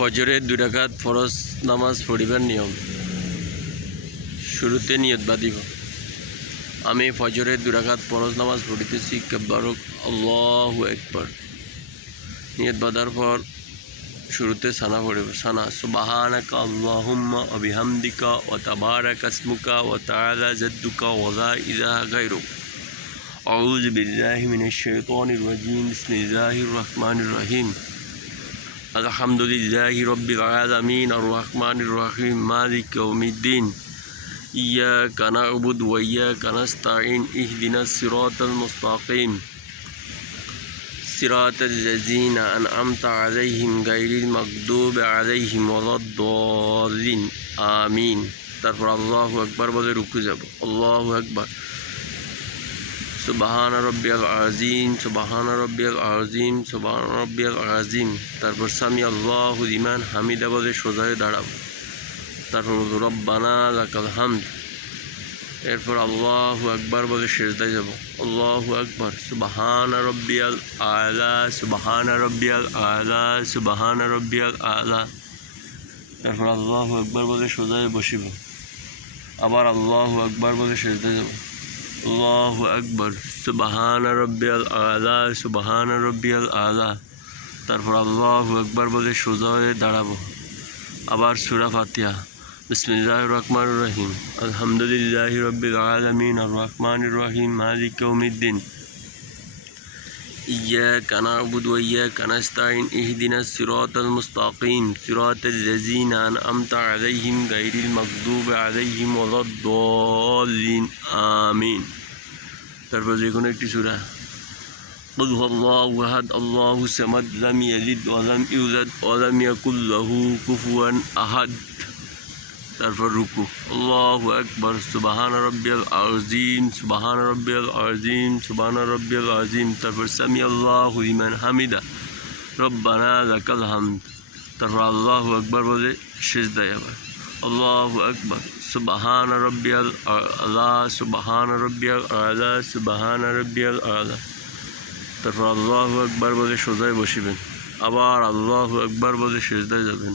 ফজরের দুই রাকাত ফরজ নামাজ পড়িবার নিয়ম শুরুতে নিয়ত বাঁধিব আমি ফজরের দুই রাকাত ফরজ নামাজ পড়িতেছি কেবারক আল্লাহু একবার নিয়ত বাঁধার পর শুরুতে সানা পড়িব সানা সুবাহানাকা আল্লাহুম্মা অবিহামদিকা ও তাবারাক আসমুকা ও তাআলা জাদ্দুকা ওয়া লা ইলাহা গায়রুক أعوذ بالله من الشيطان الرجيم بسم الله الرحمن الرحيم الحمد لله رب العالمين الرحمن الرحيم مالك يوم الدين إياك نعبد وإياك نستعين اهدنا الصراط المستقيم صراط الذين أنعمت عليهم غير المغضوب عليهم ولا الضالين آمين তারপর আল্লাহু আকবার বলে রুকু যাব আল্লাহু আকবার সুবাহান রব্বিয়াল আজিম সুবাহান রব্বিয়াল আজিম সুবাহান রব্বিয়াল আজিম তারপর সামি আল্লাহ ইমান হামিদা বলে সোজায় দাঁড়াবো তারপর রব্বানা লাকাল হামদ। এরপর আল্লাহু আকবার বলে শেষদায় যাব। আল্লাহু আকবার, সুবাহান রব্বিয়াল আলা, সুবাহান রব্বিয়াল আলা, সুবাহান রব্বিয়াল আলা। তারপর আল্লাহু আকবার বলে সোজায় বসিব। আবার আল্লাহু আকবার বলে শেষদায় যাব। আল্লাহু আকবর সুবাহান রব্বিয়াল আলা সুবাহান রব্বিয়াল আলা তারপর আল্লাহু আকবার বলে সোজা হয়ে দাঁড়াবো আবার সুরা ফাতিহা বিসমিল্লাহ রহমান রহিম আলহামদুলিল্লাহ রব্বিল আলমিন আর রহমান রহিম মালিক উমিদ্দিন إياك نعبد وإياك نستعين اهدنا الصراط المستقيم صراط الذين أنعمت عليهم غير المغضوب عليهم ولا الضالين آمين তারপর যে কোনো একটি সূরা قل هو الله أحد الله الصمد لم يلد ولم يولد ولم يكن له كفوا أحد তারপর রুকু আল্লাহু আকবার সুবহান রব্বিয়াল আযীম সুবহান রব্বিয়াল আযীম সুবহান রব্বিয়াল আযীম তারপর সামি আল্লাহু লিমান হামিদা রব্বানা লাকাল হামদ তারপর আল্লাহু আকবার বলে সিজদায় আবার আল্লাহু আকবার সুবহান রব্বিয়াল আলা সুবহান রব্বিয়াল আলা সুবহান রব্বিয়াল আলা তারপর আল্লাহু আকবার বলে সোজায় বসিবেন আবার আল্লাহু আকবার বলে সিজদায় যাবেন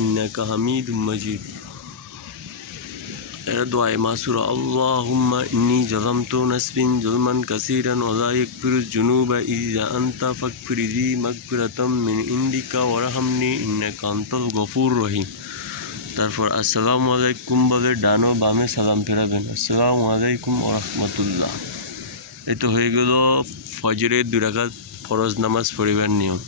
إنك حميد مجيد دعاء ماسورة اللهم إني ظلمت نفسي ظلما كثيرا ولا يغفر الذنوب إلا أنت فاغفر لي مغفرة من عندك وارحمني إنك أنت الغفور الرحيم তারপর আসসালামু আলাইকুম বলে ডানো বামে সালাম ফেরাবেন আসসালামু আলাইকুম ওরহমতুল্লাহ এই তো হয়ে গেল ফজরের দুরাকাত ফরজ নামাজ পড়িবার নিয়ম